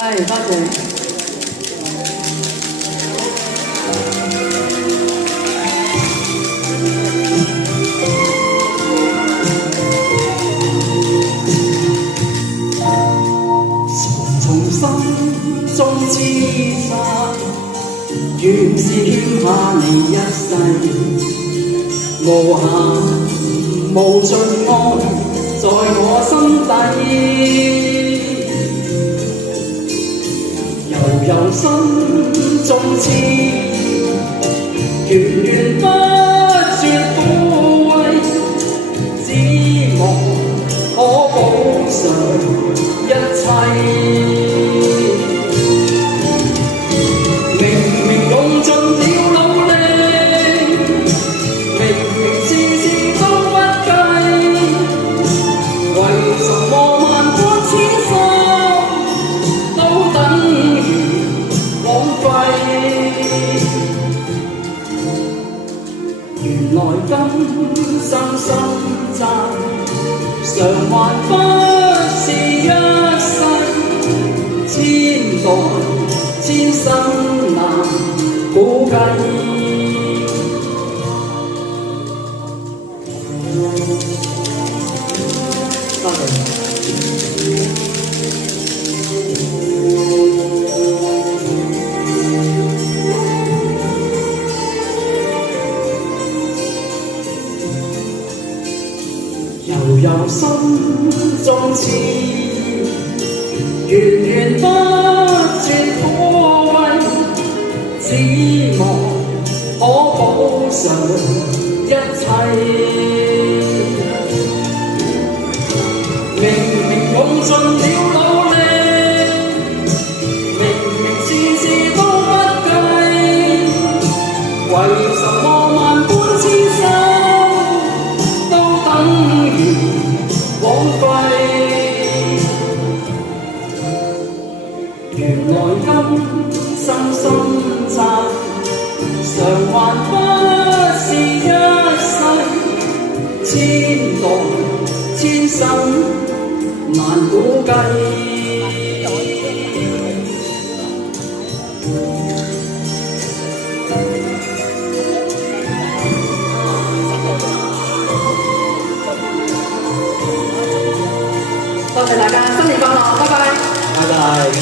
係，多謝。從心中之責，原是欠下你一世，無限無盡愛在我心底，悠悠心中痴，源源不絕撫慰，只望可補償一切。原來今生深債，償還不是一世，千代千生難估計。多謝。悠悠心中痴，源源不絕撫慰，只望可補償一切。明明用盡了努力，明明事事都不計，為什麼萬般痴心都等於枉費？原來今生深債，償還不是一世，千代千生難估計。多謝大家，新年快樂，拜拜。拜拜。